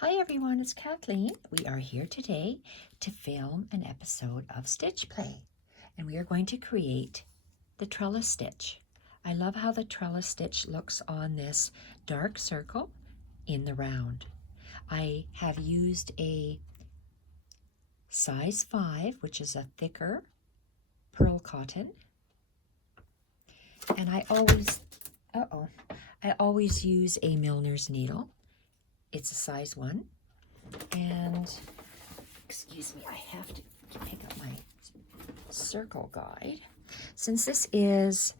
Hi everyone, it's Kathleen. We are here today to film an episode of Stitch Play, and we are going to create the trellis stitch. I love how the trellis stitch looks on this dark circle in the round. I have used a size 5, which is a thicker pearl cotton, and I always use a milliner's needle. It's a size 1. And, excuse me, I have to pick up my circle guide. Since this is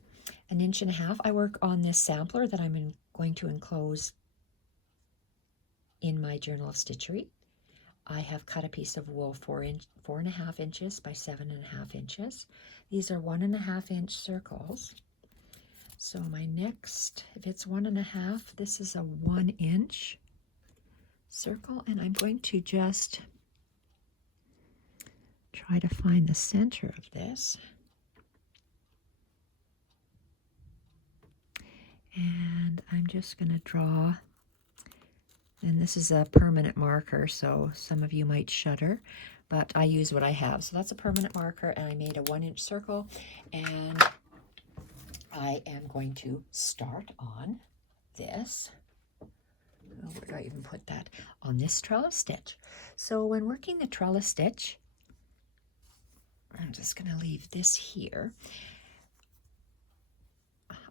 1.5 inches, I work on this sampler that I'm going to enclose in my Journal of Stitchery. I have cut a piece of wool 4.5 inches by 7.5 inches. These are 1.5 inch circles. So my next, if it's 1.5, this is a 1 inch circle, and I'm going to just try to find the center of this. And I'm just going to draw, and this is a permanent marker, so some of you might shudder, but I use what I have. So that's a permanent marker, and I made a 1 inch circle, and I am going to start on this. Where do I even put that? On this trellis stitch. So when working the trellis stitch, I'm just going to leave this here.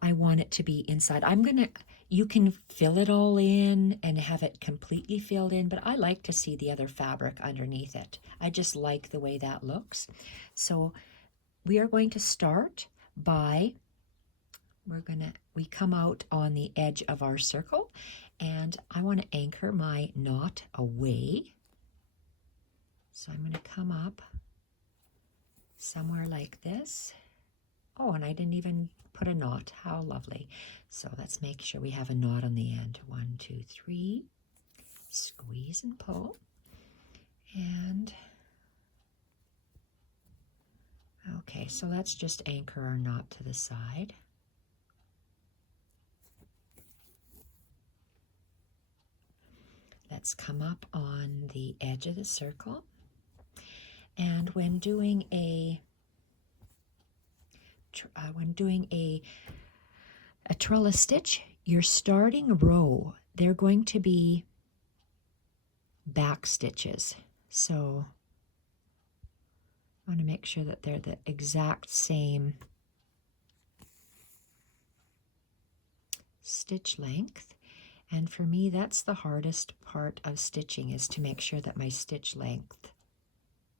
I want it to be inside. You can fill it all in and have it completely filled in, but I like to see the other fabric underneath it. I just like the way that looks. So we are going to start by, we come out on the edge of our circle, and I want to anchor my knot away. So I'm going to come up somewhere like this. Oh, and I didn't even put a knot. How lovely. So let's make sure we have a knot on the end. 1, 2, 3. Squeeze and pull. And okay, so let's just anchor our knot to the side. Let's come up on the edge of the circle. And when doing a trellis stitch, your starting row, they're going to be back stitches. So I want to make sure that they're the exact same stitch length. And for me, that's the hardest part of stitching, is to make sure that my stitch length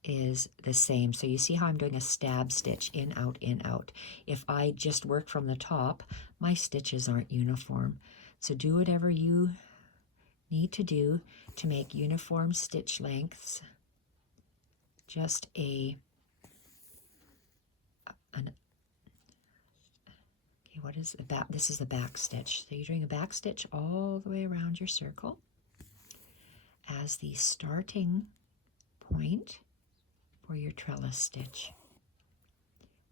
is the same. So you see how I'm doing a stab stitch, in, out, in, out. If I just work from the top, my stitches aren't uniform. So do whatever you need to do to make uniform stitch lengths. Just what is the back? This is the back stitch. So you're doing a back stitch all the way around your circle as the starting point for your trellis stitch.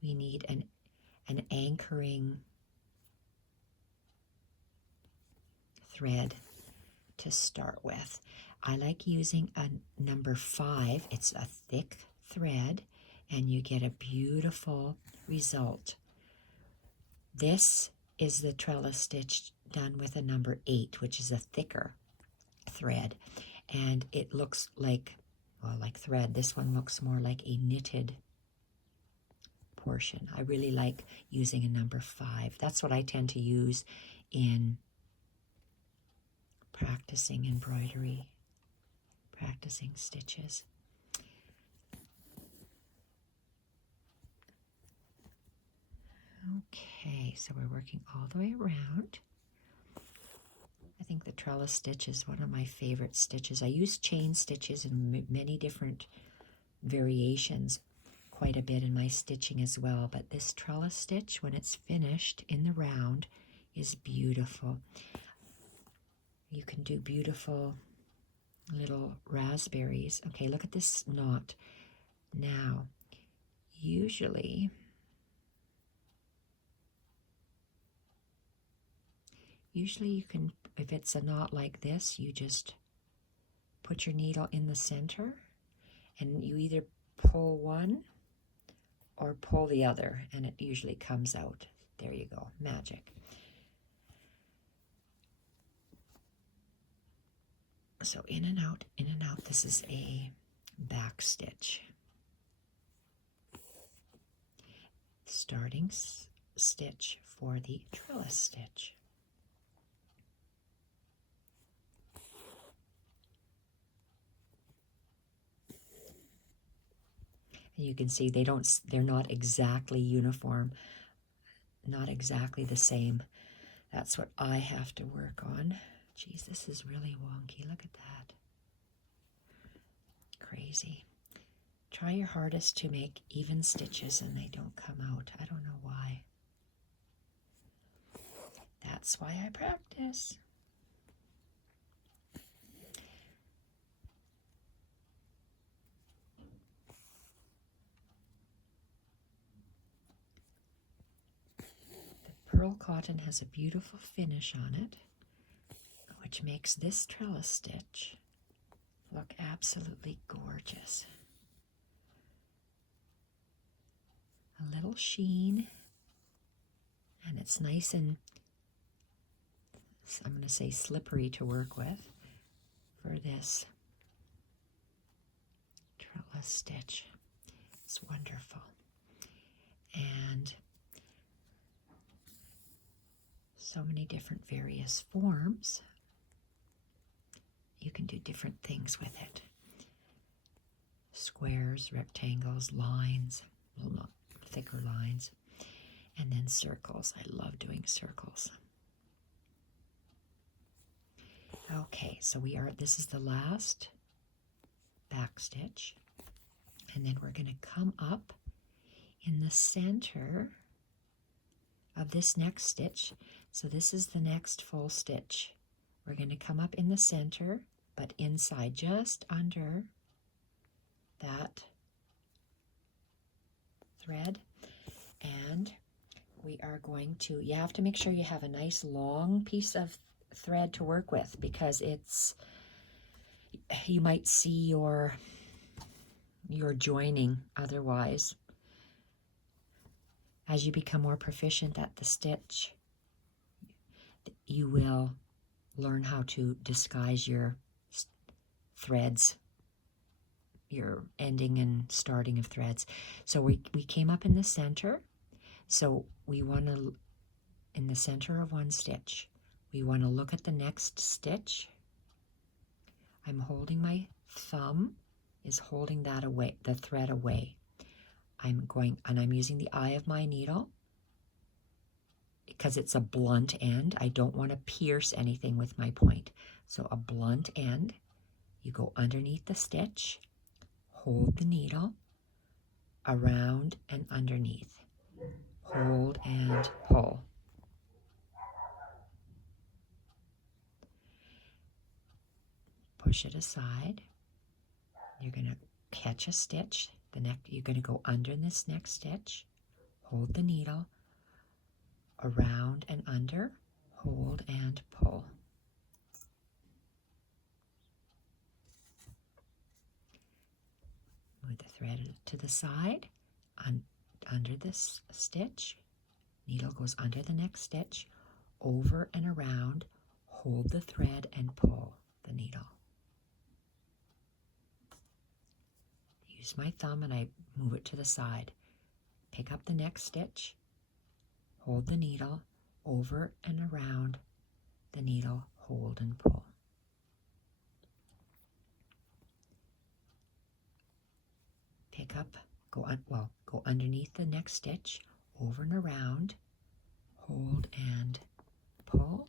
We need an anchoring thread to start with. I like using a number 5. It's a thick thread, and you get a beautiful result. This is the trellis stitch done with a number 8, which is a thicker thread, and it looks like, well, like thread. This one looks more like a knitted portion. I really like using a number 5. That's what I tend to use in practicing embroidery, practicing stitches. Okay, so we're working all the way around. I think the trellis stitch is one of my favorite stitches. I use chain stitches in many different variations quite a bit in my stitching as well, but this trellis stitch, when it's finished in the round, is beautiful. You can do beautiful little raspberries. Okay, look at this knot. Now, usually you can, if it's a knot like this, you just put your needle in the center, and you either pull one or pull the other, and it usually comes out. There you go, magic. So in and out, in and out. This is a back stitch. Starting stitch for the trellis stitch. And you can see they're not exactly uniform, not exactly the same. That's what I have to work on. Geez, this is really wonky. Look at that. Crazy. Try your hardest to make even stitches and they don't come out. I don't know why. That's why I practice. The pearl cotton has a beautiful finish on it, which makes this trellis stitch look absolutely gorgeous. A little sheen, and it's nice and, I'm going to say, slippery to work with for this trellis stitch. It's wonderful. And so many different various forms. You can do different things with it. Squares, rectangles, lines, well, not thicker lines, and then circles. I love doing circles. Okay, so this is the last back stitch, and then we're going to come up in the center of this next stitch. So this is the next full stitch. We're going to come up in the center, but inside, just under that thread, and we are going to, you have to make sure you have a nice long piece of thread to work with, because you might see your joining otherwise. As you become more proficient at the stitch, you will learn how to disguise your threads, your ending and starting of threads. So we came up in the center, so we want to, in the center of one stitch, we want to look at the next stitch. I'm holding, my thumb is holding that away, the thread away. I'm using the eye of my needle because it's a blunt end. I don't want to pierce anything with my point. So a blunt end, you go underneath the stitch, hold the needle around and underneath, hold and pull. Push it aside. You're going to catch a stitch. You're going to go under this next stitch, hold the needle around and under, hold and pull. Move the thread to the side, under this stitch, needle goes under the next stitch, over and around, hold the thread and pull the needle. Use my thumb and I move it to the side. Pick up the next stitch, hold the needle, over and around the needle, hold and pull. Pick up, go underneath the next stitch, over and around, hold and pull.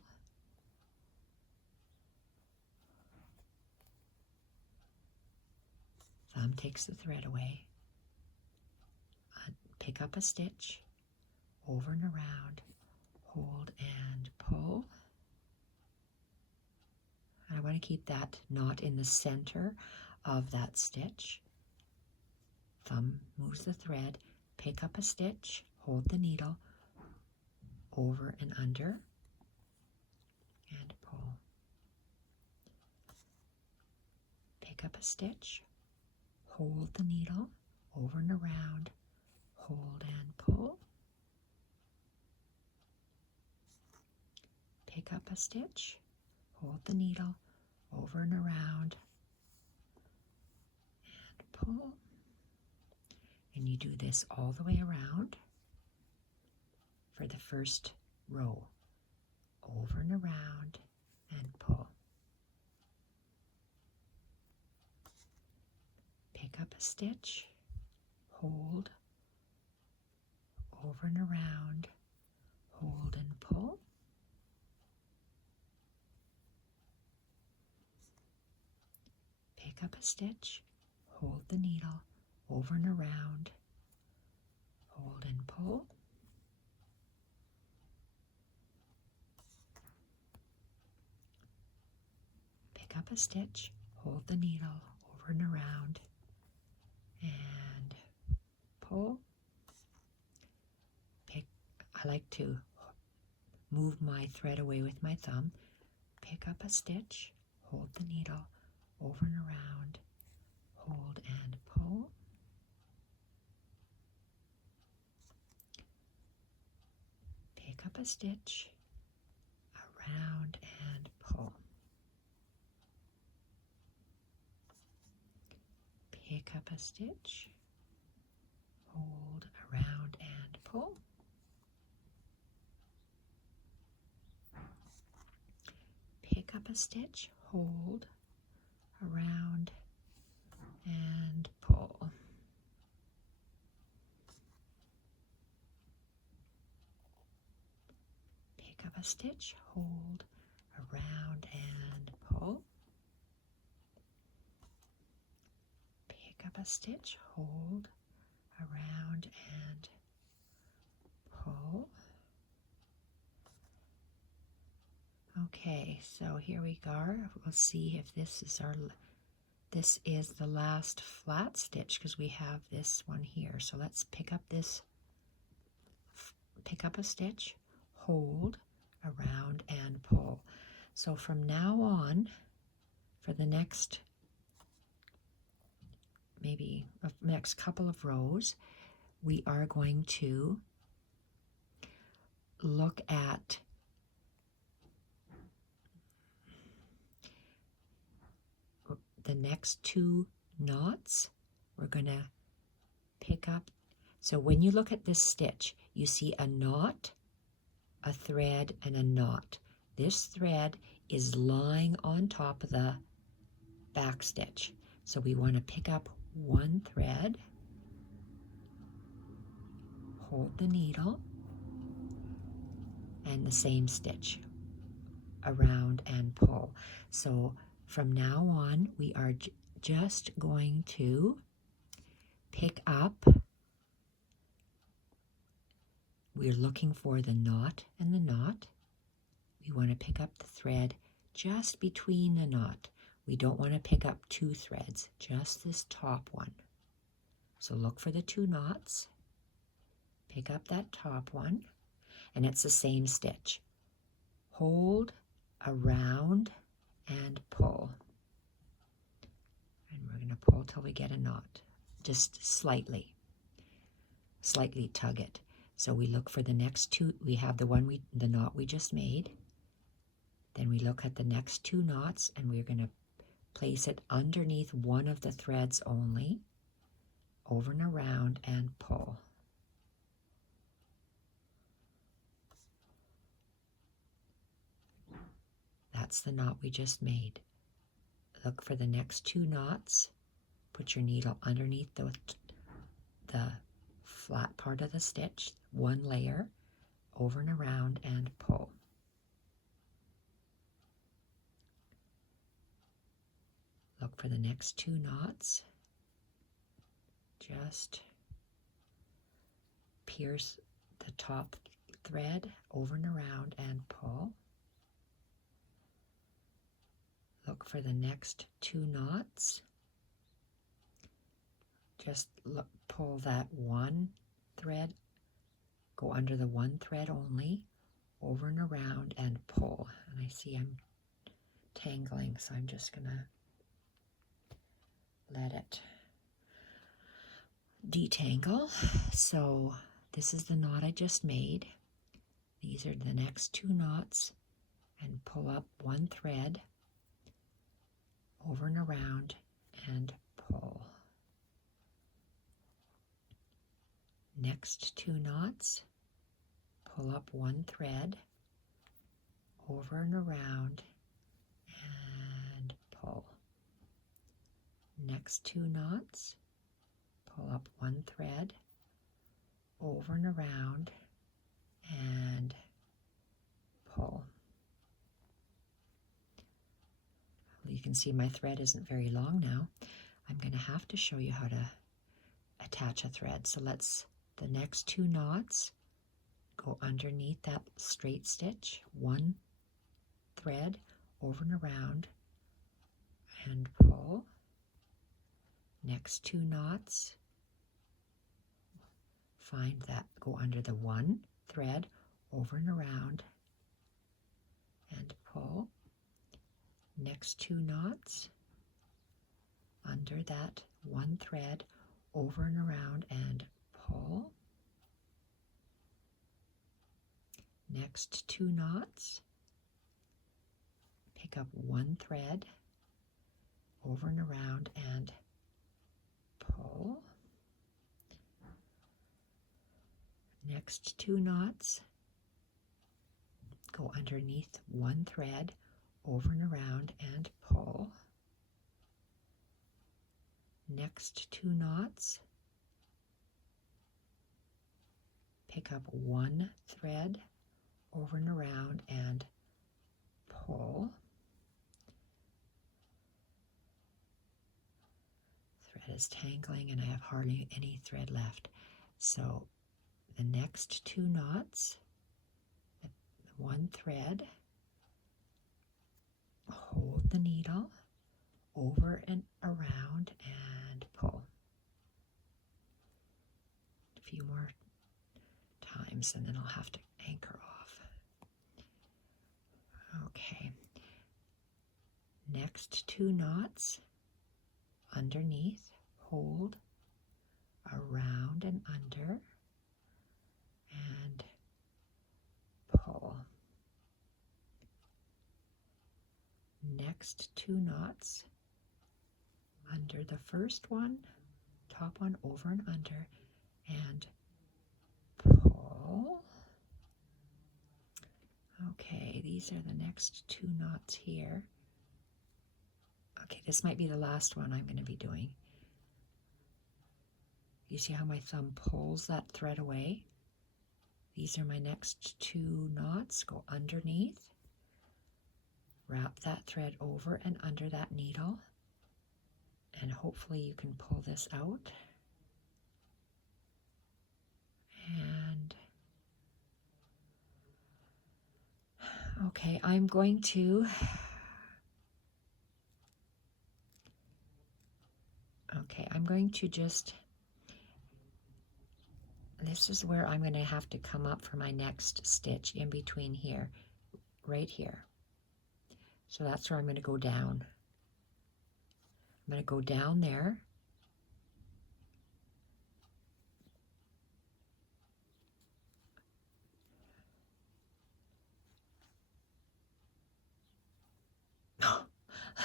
Thumb takes the thread away. Pick up a stitch, over and around, hold and pull. And I want to keep that knot in the center of that stitch. Thumb moves the thread, pick up a stitch, hold the needle, over and under, and pull. pick up a stitch, hold the needle over and around, hold and pull, pick up a stitch, hold the needle over and around, and pull. And you do this all the way around for the first row, over and around, and pull. Pick up a stitch, hold, over and around, hold and pull. Pick up a stitch, hold the needle, over and around, hold and pull. Pick up a stitch, hold the needle, over and around, and pull. I like to move my thread away with my thumb. Pick up a stitch, hold the needle, over and around, hold and pull. Pick up a stitch, around and pull. Pick up a stitch, hold, around and pull. Pick up a stitch, hold, around and pull. Pick up a stitch, hold, around and pull. Pick up a stitch, hold, around and pull. Okay, so here we go. We'll see if this is the last flat stitch, because we have this one here. So let's pick up a stitch, hold, around and pull. So from now on, for the next couple of rows, we are going to look at the next two knots. We're going to pick up. So when you look at this stitch, you see a knot, a thread, and a knot. This thread is lying on top of the back stitch. So we want to pick up one thread, hold the needle, and the same stitch, around and pull. So from now on, we are just going to pick up. We're looking for the knot and the knot. We want to pick up the thread just between the knot. We don't want to pick up two threads, just this top one. So look for the two knots, pick up that top one, and it's the same stitch. Hold, around, and pull. And we're going to pull till we get a knot, just slightly tug it. So we look for the next two. We have the knot we just made. Then we look at the next two knots, and we're going to place it underneath one of the threads only, over and around, and pull. That's the knot we just made. Look for the next two knots, put your needle underneath the flat part of the stitch, one layer, over and around, and pull. Look for the next two knots, just pierce the top thread, over and around, and pull. Look for the next two knots, just pull that one thread, go under the one thread only, over and around, and pull. And I see I'm tangling, so I'm just gonna let it detangle. So this is the knot I just made. These are the next 2 knots, and pull up 1 thread over and around and pull. Next 2 knots, pull up 1 thread over and around and pull. Next 2 knots, pull up 1 thread over and around and pull. Well, you can see my thread isn't very long now. I'm going to have to show you how to attach a thread. So the next 2 knots go underneath that straight stitch, 1 thread over and around and pull. Next 2 knots, find that, go under the 1 thread over and around and pull. Next 2 knots, under that 1 thread over and around and pull. Next 2 knots, pick up 1 thread over and around and pull. Next 2 knots, go underneath 1 thread over and around and pull. Next 2 knots, pick up 1 thread over and around and pull. Thread is tangling and I have hardly any thread left. So the next 2 knots, the 1 thread, hold the needle over and around and pull. A few more times and then I'll have to anchor off. Okay. Next 2 knots underneath, hold around and under and pull. Next 2 knots under the first one, top one over and under and pull. Okay, these are the next 2 knots here. Okay, this might be the last one I'm going to be doing. You see how my thumb pulls that thread away? These are my next 2 knots. Go underneath, wrap that thread over and under that needle, and hopefully you can pull this out. And okay, I'm going to just, this is where I'm going to have to come up for my next stitch in between here, right here. So that's where I'm going to go down. I'm going to go down there.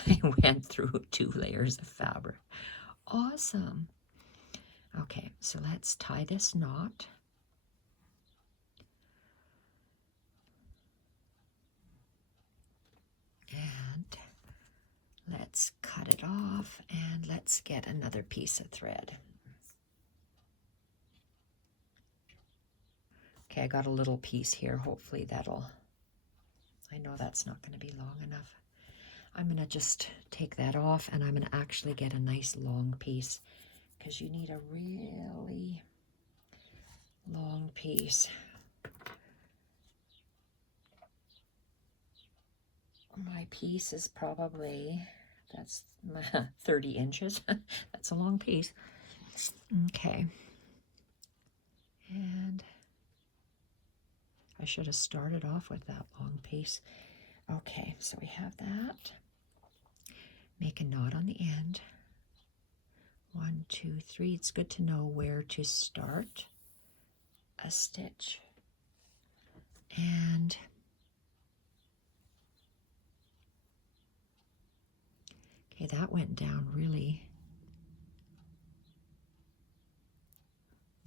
I went through 2 layers of fabric. Awesome. Okay, so let's tie this knot. And let's cut it off and let's get another piece of thread. Okay, I got a little piece here. Hopefully that'll, I know that's not going to be long enough. I'm going to just take that off and I'm going to actually get a nice long piece because you need a really long piece. My piece is probably, that's 30 inches. That's a long piece. Okay. And I should have started off with that long piece. Okay, so we have that. Make a knot on the end. 1, 2, 3. It's good to know where to start a stitch. And okay, that went down really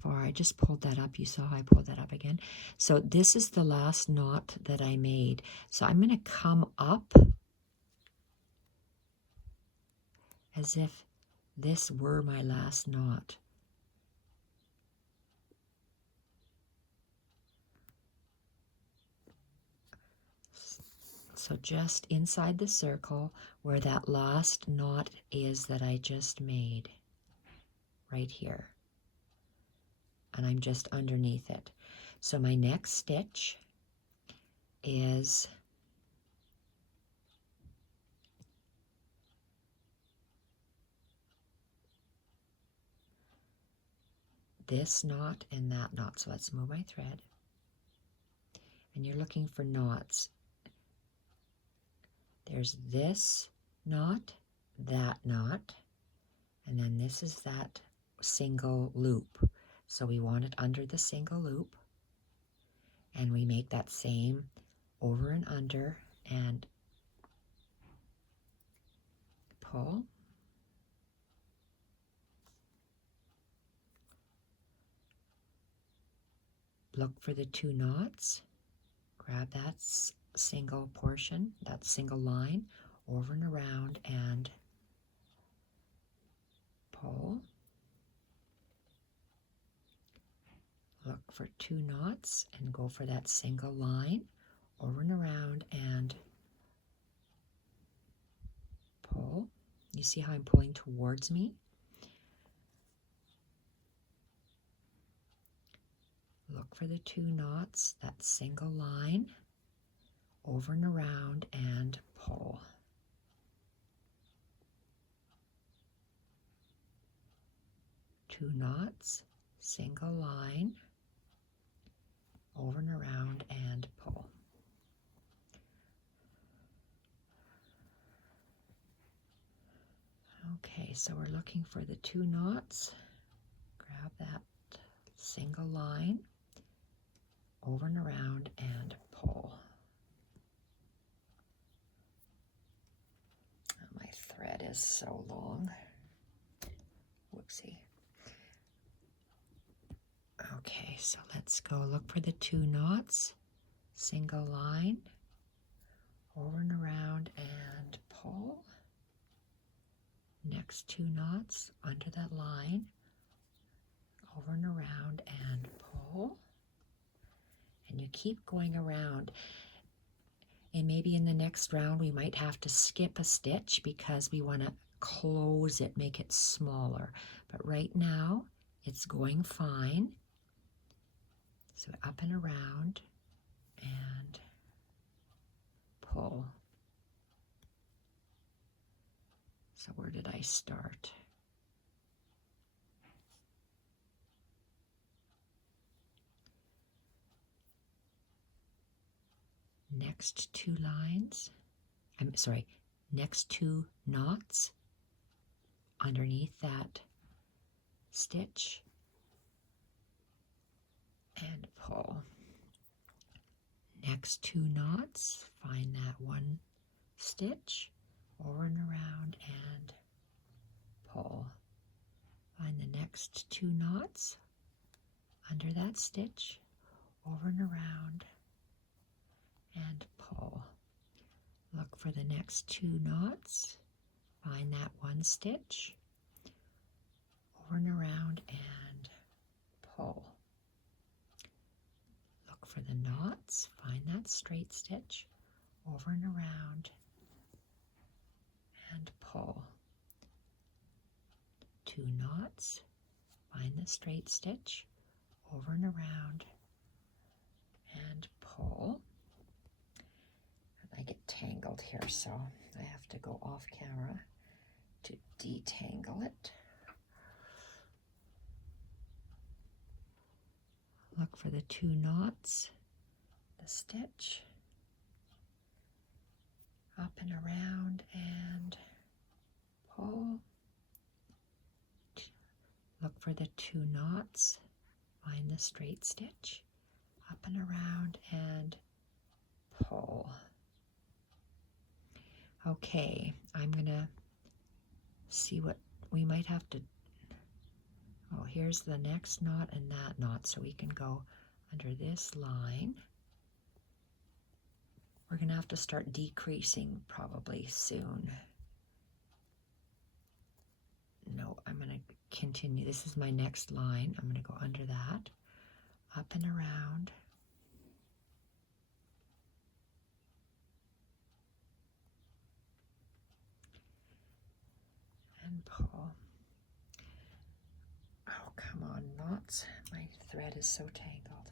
far. I just pulled that up. You saw I pulled that up again. So this is the last knot that I made. So I'm going to come up as if this were my last knot. So just inside the circle where that last knot is that I just made, right here. And I'm just underneath it. So my next stitch is this knot and that knot. So let's move my thread. And you're looking for knots. There's this knot, that knot, and then this is that single loop. So we want it under the single loop, and we make that same over and under and pull. Look for the 2 knots, grab that single portion, that single line, over and around and pull. Look for 2 knots and go for that single line, over and around and pull. You see how I'm pulling towards me? Look for the 2 knots, that single line, over and around and pull. Two knots, single line, over and around and pull. Okay, so we're looking for the 2 knots. Grab that single line, over and around and pull. Oh, my thread is so long. Whoopsie. Okay, so let's go look for the 2 knots, single line, over and around and pull. Next 2 knots under that line, over and around and pull. And you keep going around. And maybe in the next round we might have to skip a stitch because we want to close it, make it smaller. But right now it's going fine. So up and around and pull. So where did I start? Next 2 lines, next 2 knots underneath that stitch and pull. Next 2 knots, find that 1 stitch, over and around and pull. Find the next 2 knots under that stitch, over and around and pull. Look for the next 2 knots, find that 1 stitch, over and around and pull. Look for the knots, find that straight stitch, over and around and pull. 2 knots, find the straight stitch, over and around and pull. I get tangled here, so I have to go off camera to detangle it. Look for the 2 knots, the stitch, up and around and pull. for the 2 knots, find the straight stitch, up and around, and pull. Okay, I'm gonna see what we might have to, oh, here's the next knot and that knot, so we can go under this line. We're gonna have to start decreasing probably soon. No, I'm gonna continue. This is my next line. I'm gonna go under that, up and around. And pull. Oh, come on, knots. My thread is so tangled.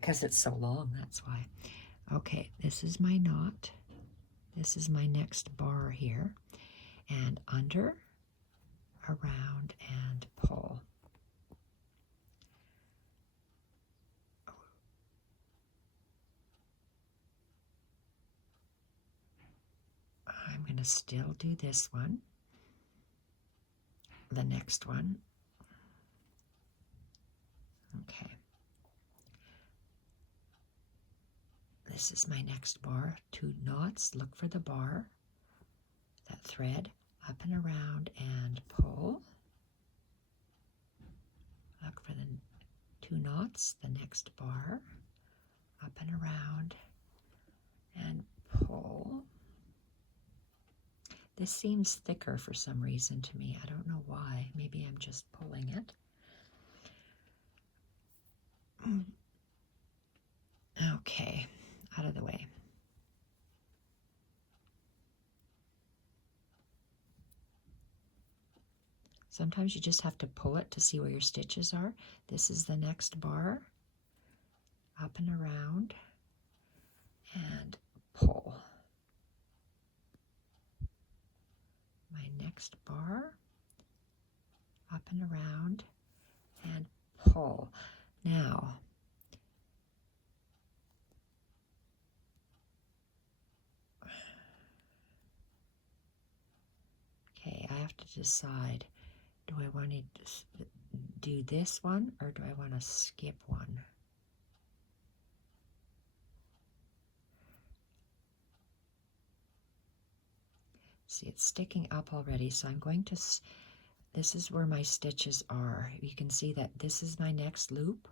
Because it's so long, that's why. Okay, this is my knot. This is my next bar here. And under, around, and pull. I'm going to still do this one. The next one. Okay. This is my next bar. 2 knots. Look for the bar. That thread. Up and around and pull. Look for the 2 knots. The next bar. Up and around and pull. This seems thicker for some reason to me. I don't know why. Maybe I'm just pulling it. Okay, out of the way. Sometimes you just have to pull it to see where your stitches are. This is the next bar. Up and around and pull. My next bar, up and around, and pull. Now, okay, I have to decide, do I want to do this one or do I want to skip one? See, it's sticking up already, so I'm going to, this is where my stitches are. You can see that this is my next loop.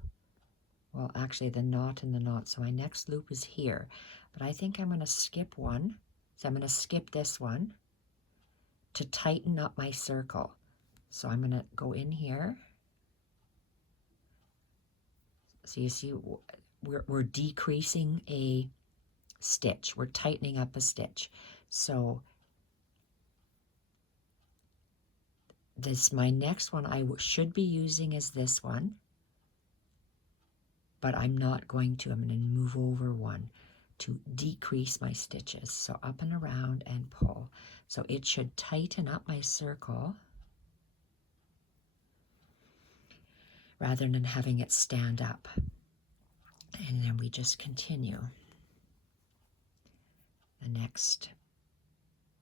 Well, actually the knot and the knot, so my next loop is here. But I think I'm going to skip one. So I'm going to skip this one to tighten up my circle. So I'm going to go in here. So you see, we're decreasing a stitch. We're tightening up a stitch. So this, my next one I should be using is this one, but I'm not going to. I'm going to move over one to decrease my stitches. So up and around and pull. So it should tighten up my circle rather than having it stand up. And then we just continue. The next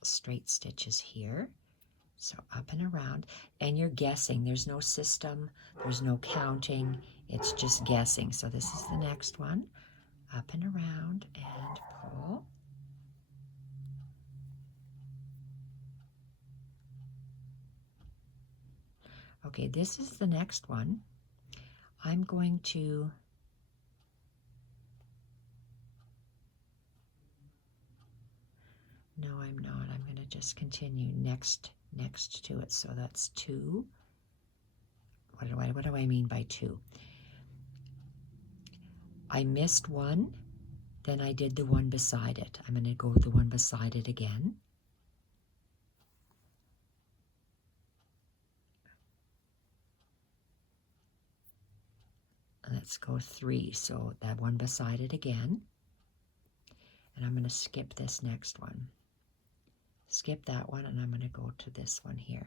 straight stitch is here. So up and around, and you're guessing. There's no system, there's no counting, it's just guessing. So this is the next one. Up and around and pull. Okay, this is the next one. I'm going to no, I'm not. I'm going to just continue next to it. So that's 2. What do I mean by 2? I missed one, then I did the one beside it. I'm going to go with the one beside it again. Let's go 3. So that one beside it again. And I'm going to skip this next one. Skip that one, and I'm going to go to this one here.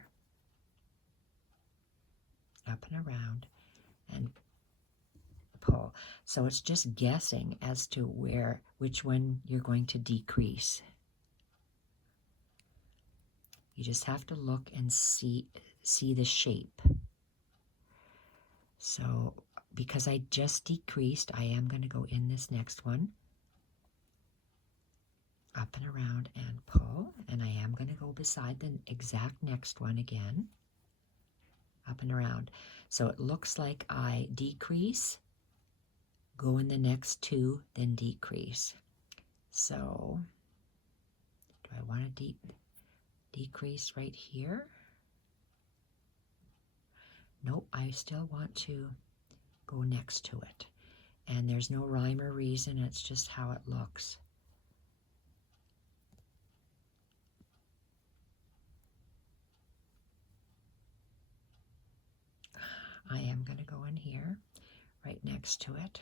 Up and around and pull. So it's just guessing as to which one you're going to decrease. You just have to look and see the shape. So because I just decreased, I am going to go in this next one, up and around and pull, and I am going to go beside the exact next one again, up and around. So it looks like I decrease, go in the next two, then decrease. So do I want to decrease right here? Nope, I still want to go next to it. And there's no rhyme or reason, it's just how it looks. I am going to go in here, right next to it.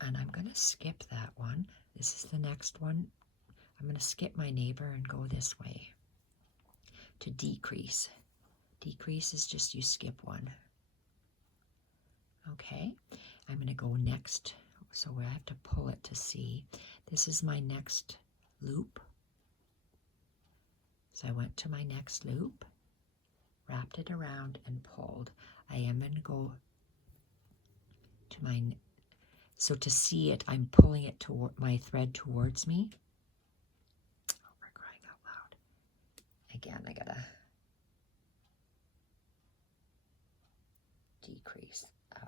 And I'm going to skip that one. This is the next one. I'm going to skip my neighbor and go this way to decrease. Decrease is just you skip one. Okay, I'm going to go next. So I have to pull it to see. This is my next loop. So I went to my next loop, wrapped it around and pulled. I am going to go to my, so to see it, I'm pulling it toward my thread towards me. Oh, for crying out loud. Again, I gotta decrease,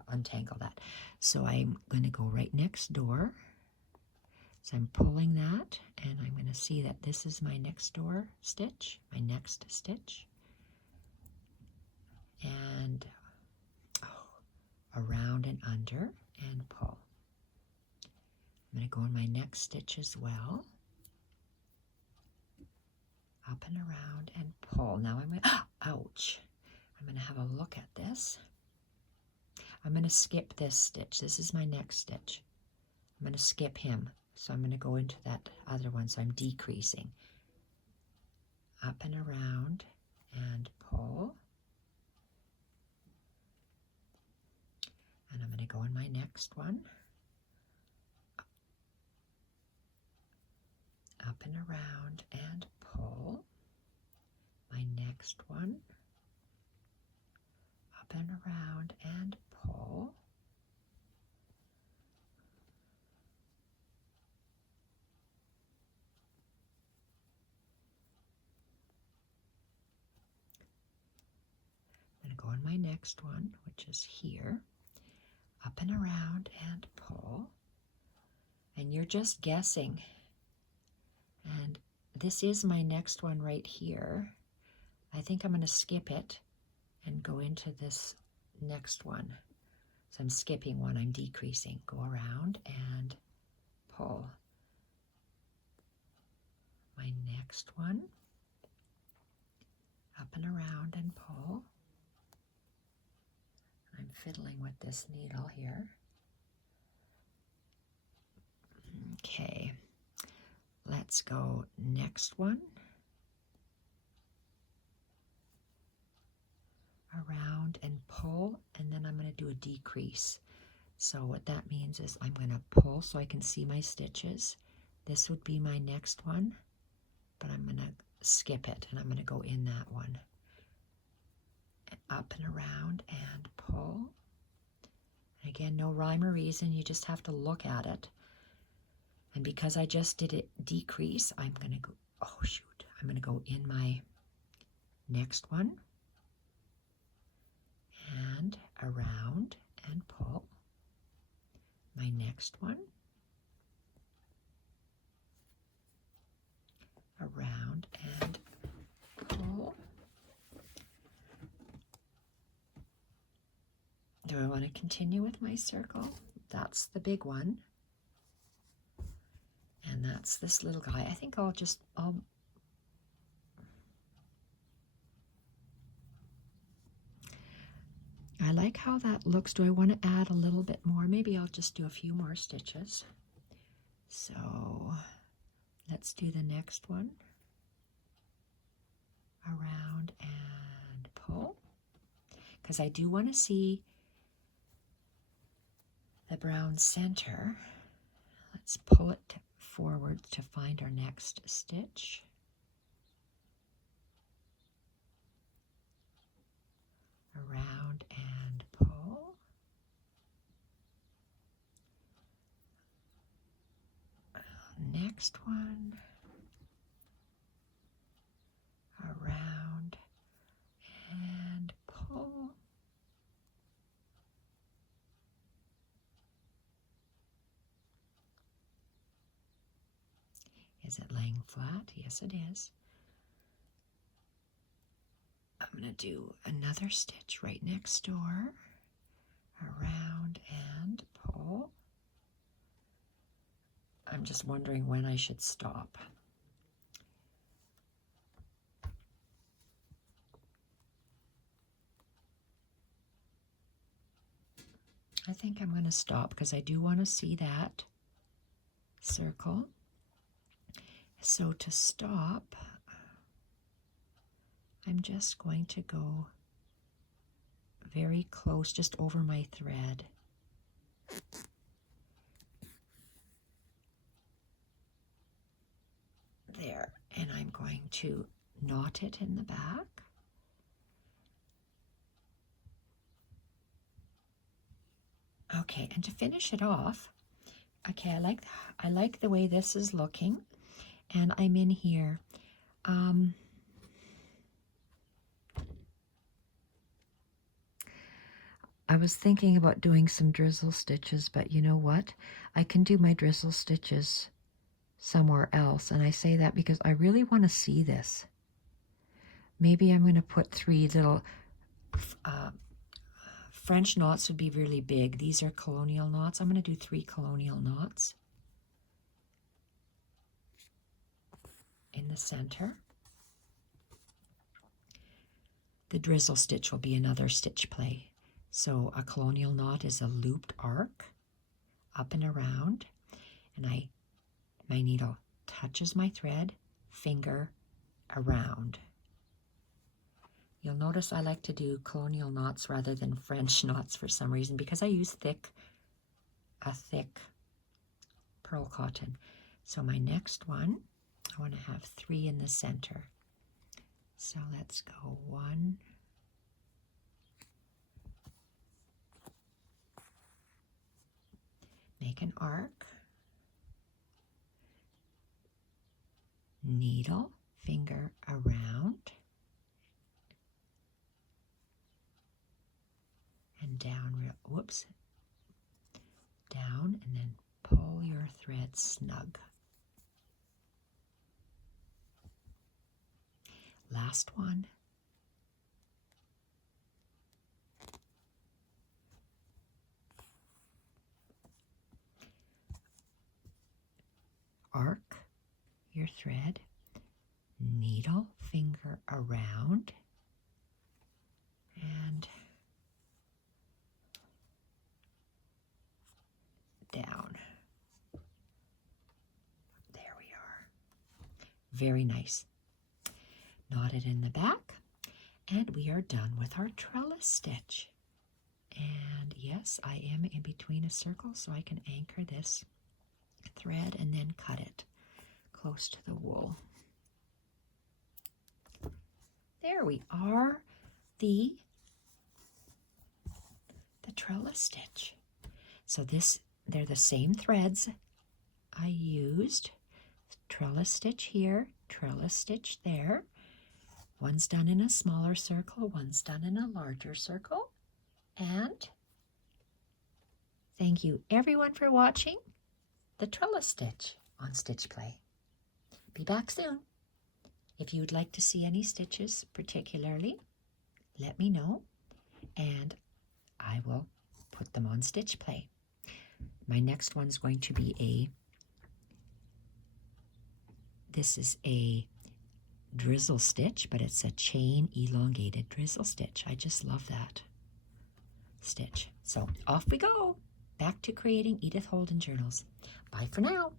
untangle that. So I'm going to go right next door. So I'm pulling that, and I'm going to see that this is my next door stitch, my next stitch. And around and under and pull. I'm going to go in my next stitch as well. Up and around and pull. Now I'm going to, ouch. I'm going to have a look at this. I'm going to skip this stitch. This is my next stitch. I'm going to skip him. So I'm going to go into that other one. So I'm decreasing. Up and around and pull. And I'm going to go in my next one. Up and around and pull. My next one. Up and around and pull. I'm going to go in my next one, which is here. Up and around and pull. And you're just guessing. And this is my next one right here. I think I'm going to skip it and go into this next one. So I'm skipping one, I'm decreasing. Go around and pull. My next one. Up and around and pull. I'm fiddling with this needle here. Okay, let's go next one. Around and pull, and then I'm going to do a decrease. So what that means is I'm going to pull so I can see my stitches. This would be my next one, but I'm going to skip it and I'm going to go in that one. Up and around and pull. And again, no rhyme or reason, you just have to look at it. And because I just did it decrease, I'm going to go, oh shoot, I'm going to go in my next one and around and pull. My next one, around and pull. Do I want to continue with my circle? That's the big one. And that's this little guy. I think I'll I like how that looks. Do I want to add a little bit more? Maybe I'll just do a few more stitches. So let's do the next one. Around and pull. Because I do want to see the brown center. Let's pull it forward to find our next stitch. around and pull. Next one, around and pull. Is it laying flat? Yes, it is. I'm going to do another stitch right next door, around and pull. I'm just wondering when I should stop. I think I'm going to stop because I do want to see that circle. So to stop, I'm just going to go very close, just over my thread. There, and I'm going to knot it in the back. Okay, and to finish it off, okay, I like the way this is looking, and I'm in here. I was thinking about doing some drizzle stitches, but you know what? I can do my drizzle stitches somewhere else, and I say that because I really want to see this. Maybe I'm going to put 3 little French knots would be really big. These are colonial knots. I'm going to do 3 colonial knots in the center. The drizzle stitch will be another stitch play. So a colonial knot is a looped arc up and around, and my needle touches my thread, finger around. You'll notice I like to do colonial knots rather than French knots for some reason, because I use a thick pearl cotton. So my next one, I want to have 3 in the center. So let's go 1, make an arc, needle, finger around, and down, whoops, down, and then pull your thread snug. Last one. Arc your thread, needle, finger around, and down. There we are. Very nice. Knot it in the back, and we are done with our trellis stitch. And yes, I am in between a circle, so I can anchor this thread and then cut it close to the wool. There we are, the trellis stitch. So they're the same threads I used. Trellis stitch here, trellis stitch there. One's done in a smaller circle, one's done in a larger circle. And thank you everyone for watching the trellis stitch on Stitch Play. Be back soon. If you would like to see any stitches particularly, let me know and I will put them on Stitch Play. My next one's going to be this is a drizzle stitch, but it's a chain elongated drizzle stitch. I just love that stitch. So off we go, back to creating Edith Holden journals. Bye for now.